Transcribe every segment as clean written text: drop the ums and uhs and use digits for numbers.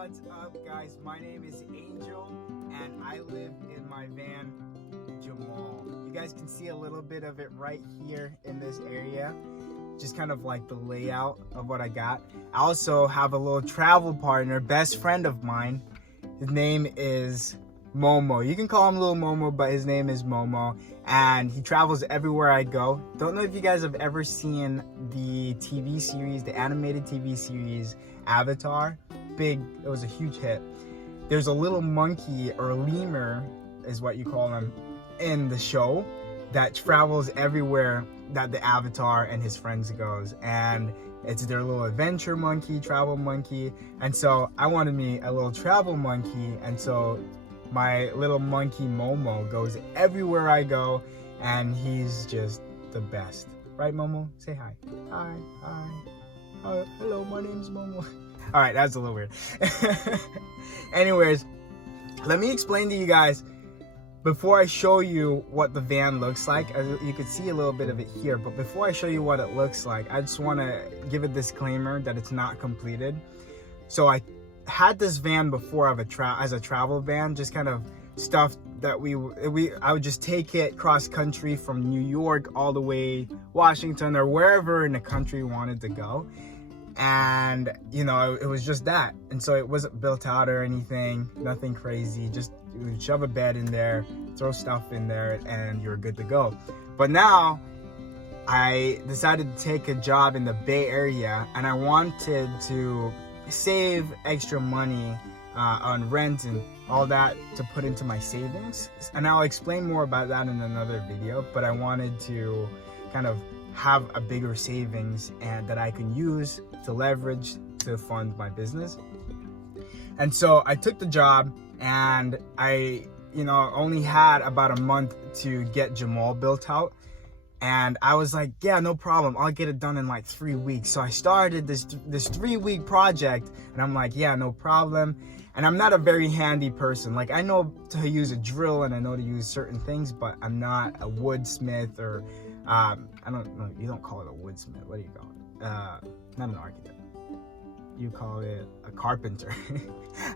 What's up, guys? My name is Angel and I live in my van Jamal. You guys can see a little bit of it right here in this area, just kind of like the layout of what I got. I also have a little travel partner, best friend of mine. His name is Momo. You can call him Little Momo, but his name is Momo, and he travels everywhere I go. Don't know if you guys have ever seen the TV series, the animated TV series Avatar. It was a huge hit. There's a little monkey, or lemur is what you call him, in the show that travels everywhere that the Avatar and his friends goes, and it's their little adventure monkey, travel monkey. And so I wanted me a little travel monkey, and so my little monkey Momo goes everywhere I go, and he's just the best. Right, Momo? Say hi. Hi. Hello, my name's Momo. All right, that's a little weird. Anyways, let me explain to you guys, before I show you what the van looks like. You can see a little bit of it here, but before I show you what it looks like, I just want to give a disclaimer that it's not completed. So I had this van before as a travel van, just kind of stuff that I would just take it cross country from New York all the way Washington or wherever in the country we wanted to go. And you know, it was just that, and so it wasn't built out or anything, nothing crazy. Just you would shove a bed in there, throw stuff in there, and you're good to go. But now I decided to take a job in the Bay Area, and I wanted to save extra money on rent and all that to put into my savings, and I'll explain more about that in another video. But I wanted to kind of have a bigger savings and that I can use to leverage to fund my business. And so I took the job, and I only had about a month to get Jamal built out, and I was like, yeah, no problem, I'll get it done in like 3 weeks. So I started this 3-week project, and I'm like, yeah, no problem. And I'm not a very handy person. Like, I know to use a drill and I know to use certain things, but I'm not a woodsmith, or I don't know, you don't call it a woodsmith. What do you call it? Not an architect. You call it a carpenter.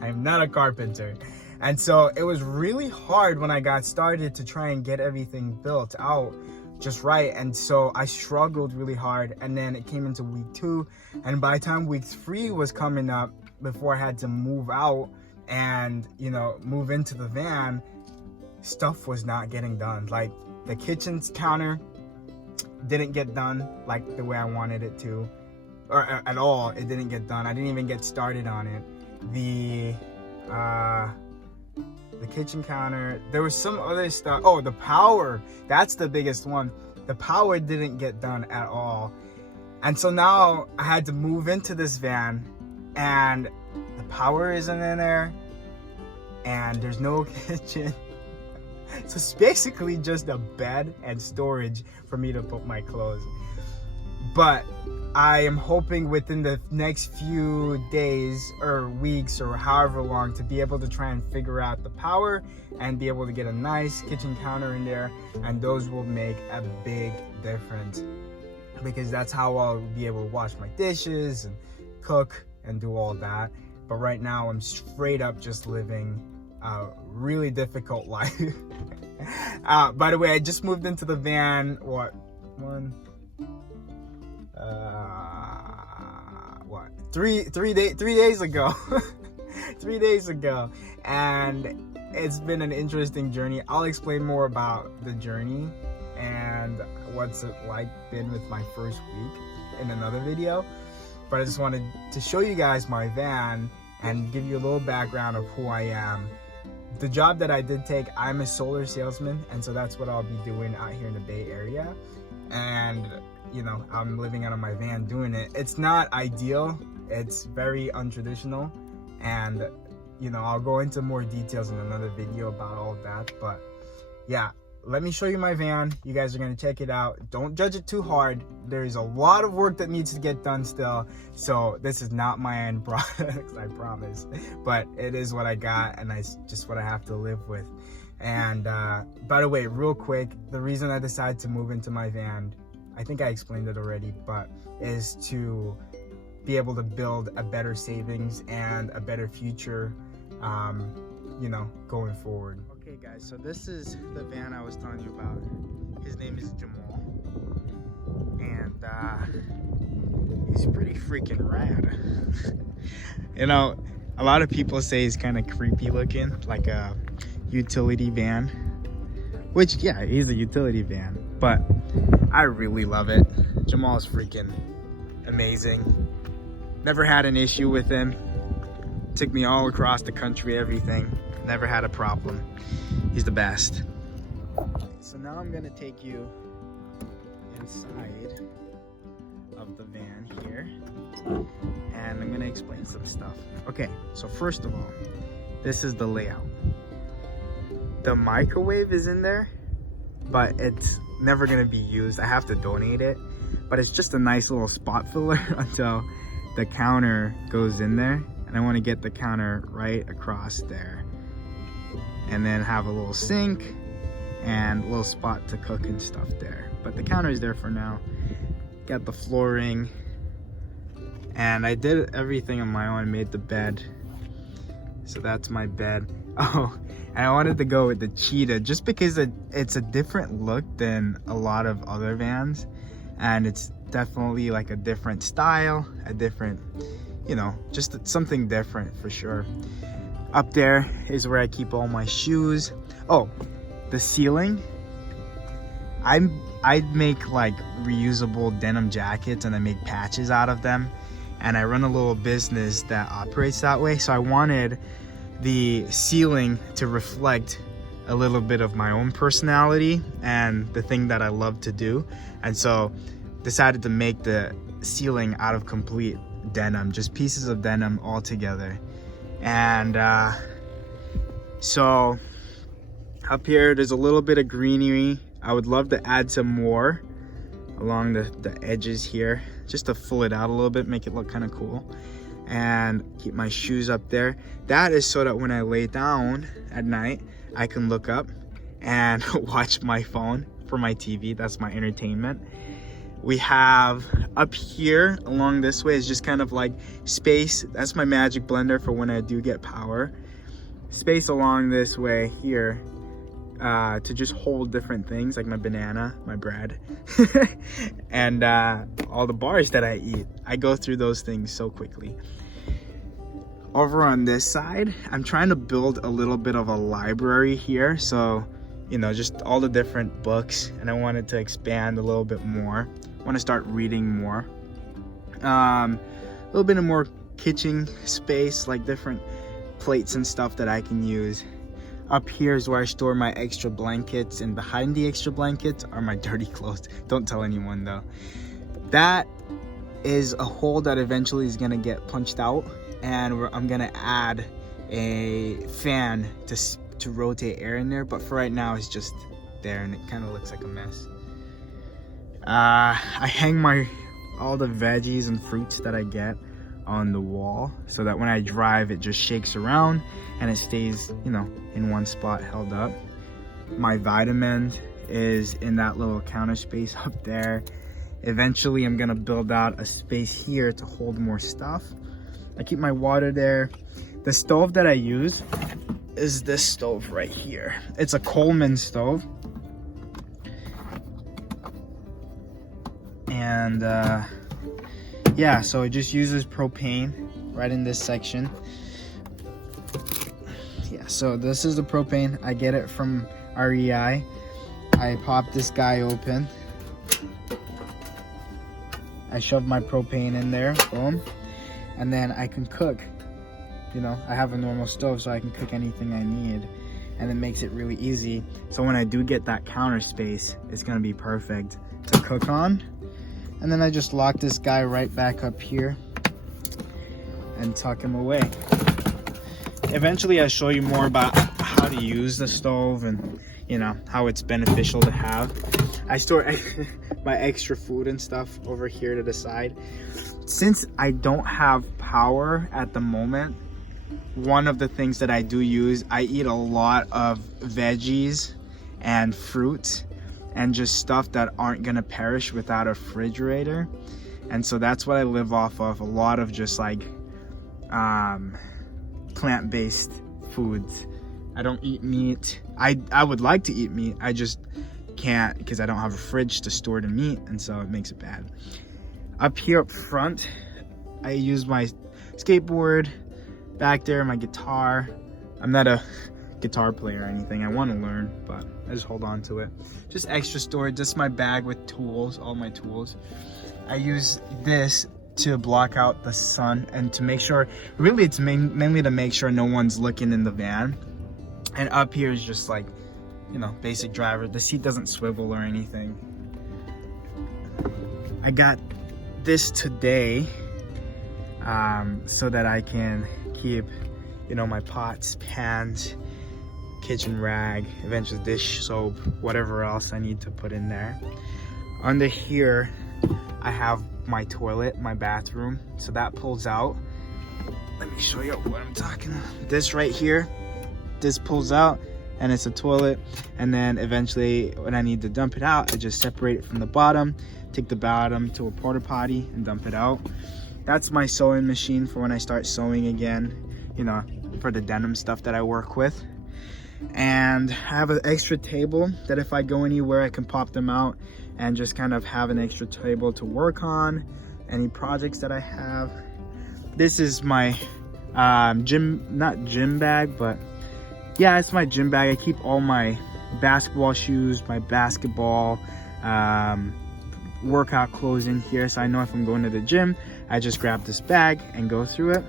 I am not a carpenter. And so it was really hard when I got started to try and get everything built out just right. And so I struggled really hard. And then it came into week 2. And by the time week 3 was coming up, before I had to move out and, move into the van, stuff was not getting done. Like, the kitchen's counter didn't get done like the way I wanted it to, or at all. It didn't get done. I didn't even get started on it. The kitchen counter, there was some other stuff. Oh, the power, that's the biggest one. The power didn't get done at all. And so now I had to move into this van, and the power isn't in there, and there's no kitchen. So it's basically just a bed and storage for me to put my clothes. But I am hoping within the next few days or weeks or however long to be able to try and figure out the power and be able to get a nice kitchen counter in there, and those will make a big difference, because that's how I'll be able to wash my dishes and cook and do all that. But right now I'm straight up just living a really difficult life. By the way, I just moved into the van, 3 days ago. 3 days ago. And it's been an interesting journey. I'll explain more about the journey and what's it like been with my first week in another video. But I just wanted to show you guys my van and give you a little background of who I am. The job that I did take, I'm a solar salesman, and so that's what I'll be doing out here in the Bay Area. And I'm living out of my van doing it. It's not ideal, it's very untraditional, and I'll go into more details in another video about all of that. But yeah, let me show you my van. You guys are going to check it out. Don't judge it too hard. There's a lot of work that needs to get done still. So this is not my end product, I promise. But it is what I got, and it's just what I have to live with. And by the way, real quick, the reason I decided to move into my van, I think I explained it already, but is to be able to build a better savings and a better future, you know, going forward. Okay guys, so this is the van I was telling you about. His name is Jamal, and he's pretty freaking rad. You know, a lot of people say he's kind of creepy looking, like a utility van, which, yeah, he's a utility van, but I really love it. Jamal's freaking amazing. Never had an issue with him. Took me all across the country, everything. Never had a problem. He's the best. So now I'm gonna take you inside of the van here, and I'm gonna explain some stuff. Okay, so first of all, this is the layout. The microwave is in there, but it's never gonna be used. I have to donate it, but it's just a nice little spot filler until the counter goes in there, and I want to get the counter right across there, and then have a little sink and a little spot to cook and stuff there. But the counter is there for now. Got the flooring, and I did everything on my own. Made the bed, so that's my bed. Oh, and I wanted to go with the cheetah just because it's a different look than a lot of other vans, and it's definitely like a different style, a different, you know, just something different for sure. Up there is where I keep all my shoes. Oh, the ceiling, I'd make like reusable denim jackets, and I make patches out of them, and I run a little business that operates that way. So I wanted the ceiling to reflect a little bit of my own personality and the thing that I love to do, and so decided to make the ceiling out of complete denim, just pieces of denim all together. And so up here there's a little bit of greenery. I would love to add some more along the edges here, just to full it out a little bit, make it look kind of cool, and keep my shoes up there. That is so that when I lay down at night, I can look up and watch my phone for my TV. That's my entertainment. We have up here along this way is just kind of like space. That's my magic blender for when I do get power. Space along this way here to just hold different things like my banana, my bread, and all the bars that I eat. I go through those things so quickly. Over on this side, I'm trying to build a little bit of a library here. So, you know, just all the different books, and I wanted to expand a little bit more. I want to start reading more. A little bit of more kitchen space, like different plates and stuff that I can use. Up here is where I store my extra blankets, and behind the extra blankets are my dirty clothes. Don't tell anyone though. That is a hole that eventually is gonna get punched out, and I'm gonna add a fan to rotate air in there, but for right now it's just there, and it kind of looks like a mess. I hang all the veggies and fruits that I get on the wall, so that when I drive it just shakes around and it stays, you know, in one spot held up. My vitamins is in that little counter space up there. Eventually I'm gonna build out a space here to hold more stuff. I keep my water there. The stove that I use is this stove right here. It's a Coleman stove, and yeah, so it just uses propane right in this section. Yeah, so this is the propane. I get it from REI. I pop this guy open. I shove my propane in there, boom. And then I can cook. You know, I have a normal stove, so I can cook anything I need. And it makes it really easy. So when I do get that counter space, it's gonna be perfect to cook on. And then I just lock this guy right back up here and tuck him away. Eventually I'll show you more about how to use the stove and, you know, how it's beneficial to have. I store my extra food and stuff over here to the side. Since I don't have power at the moment, one of the things that I do use, I eat a lot of veggies and fruits and just stuff that aren't gonna perish without a refrigerator. And so that's what I live off of, a lot of just like plant-based foods. I don't eat meat. I would like to eat meat, I just can't because I don't have a fridge to store the meat, and so it makes it bad. Up here up front, I use my skateboard. Back there, my guitar. I'm not a guitar player or anything. I want to learn, but I just hold on to it. Just extra storage. Just my bag with tools, all my tools. I use this to block out the sun and to make sure, really it's mainly to make sure no one's looking in the van. And up here is just like, you know, basic driver. The seat doesn't swivel or anything. I got this today so that I can keep, you know, my pots, pans, kitchen rag, eventually dish soap, whatever else I need to put in there. Under here, I have my toilet, my bathroom, so that pulls out. Let me show you what I'm talking about. This right here, this pulls out and it's a toilet, and then eventually when I need to dump it out, I just separate it from the bottom, take the bottom to a porta potty and dump it out. That's my sewing machine for when I start sewing again, you know, for the denim stuff that I work with. And I have an extra table that if I go anywhere, I can pop them out and just kind of have an extra table to work on any projects that I have. This is my not gym bag, but yeah, it's my gym bag. I keep all my basketball shoes, my basketball workout clothes in here, so I know if I'm going to the gym, I just grab this bag and go through it.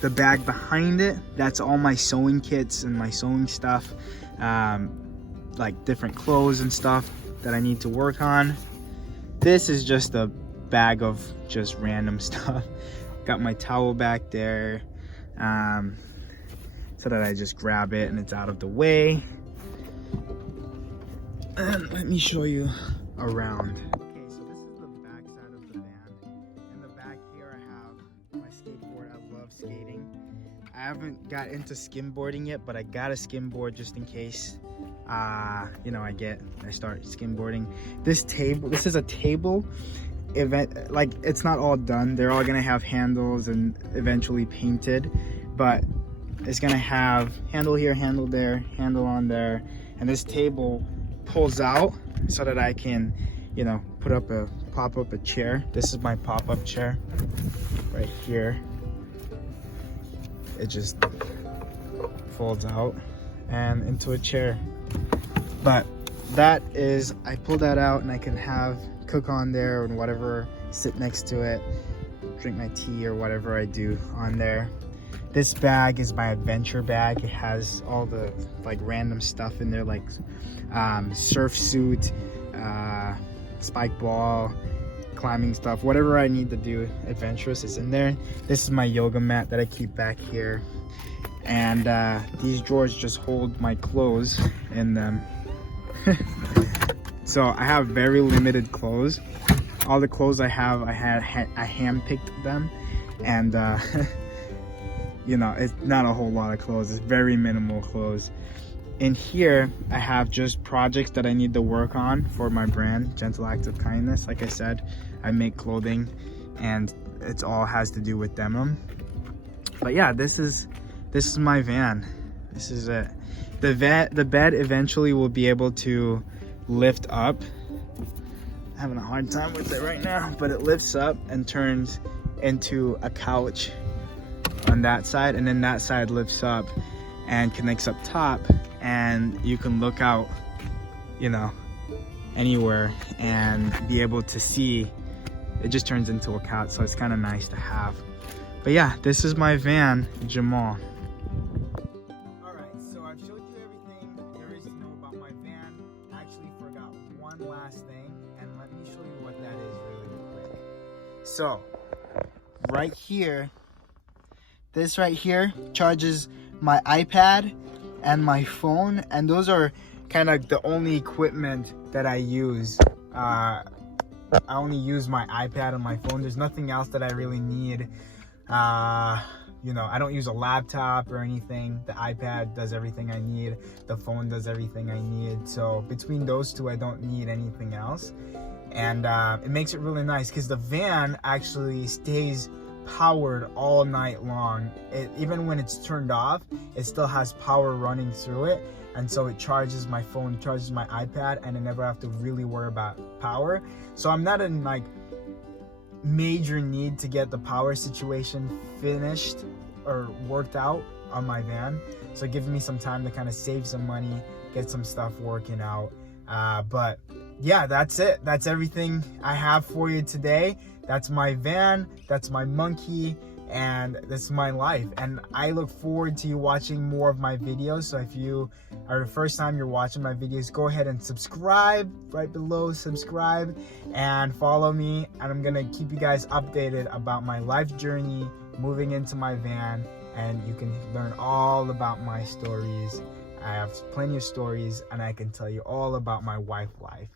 The bag behind it, that's all my sewing kits and my sewing stuff, like different clothes and stuff that I need to work on. This is just a bag of just random stuff. Got my towel back there, so that I just grab it and it's out of the way. And let me show you around. Okay, so this is the back side of the van. In the back here I have my skateboard. I love skating. I haven't got into skimboarding yet, but I got a skimboard just in case you know, I start skimboarding. This is a table event, like it's not all done. They're all gonna have handles and eventually painted, but it's gonna have handle here, handle there, handle on there, and this table pulls out so that I can, you know, pop up a chair. This is my pop-up chair right here. It just folds out and into a chair. But that is, I pull that out and I can cook on there and whatever, sit next to it, drink my tea or whatever I do on there. This bag is my adventure bag. It has all the like random stuff in there, like surf suit, spike ball, climbing stuff, whatever I need to do adventurous is in there. This is my yoga mat that I keep back here, and these drawers just hold my clothes in them. So I have very limited clothes. All the clothes I have, I hand-picked them, and you know, it's not a whole lot of clothes. It's very minimal clothes. In here, I have just projects that I need to work on for my brand, Gentle Acts of Kindness. Like I said, I make clothing, and it all has to do with denim. But yeah, this is my van. This is it. The bed eventually will be able to lift up. I'm having a hard time with it right now, but it lifts up and turns into a couch on that side, and then that side lifts up and connects up top, and you can look out, you know, anywhere and be able to see. It just turns into a couch, so it's kind of nice to have. But yeah, this is my van, Jamal. Alright, so I've showed you everything there is to know about my van. I actually forgot one last thing, and let me show you what that is really quick. So, right here, this right here charges my iPad and my phone, and those are kind of the only equipment that I use. I only use my iPad and my phone. There's nothing else that I really need. You know, I don't use a laptop or anything. The iPad does everything I need. The phone does everything I need. So between those two, I don't need anything else. and it makes it really nice because the van actually stays powered all night long. Even when it's turned off, it still has power running through it, and so it charges my phone, charges my iPad, and I never have to really worry about power. So I'm not in like major need to get the power situation finished or worked out on my van, so it gives me some time to kind of save some money, get some stuff working out. But yeah, that's it. That's everything I have for you today. That's my van, that's my monkey, and this is my life. And I look forward to you watching more of my videos. So if you are the first time you're watching my videos, go ahead and subscribe right below, subscribe and follow me. And I'm gonna keep you guys updated about my life journey, moving into my van, and you can learn all about my stories. I have plenty of stories, and I can tell you all about my wife life.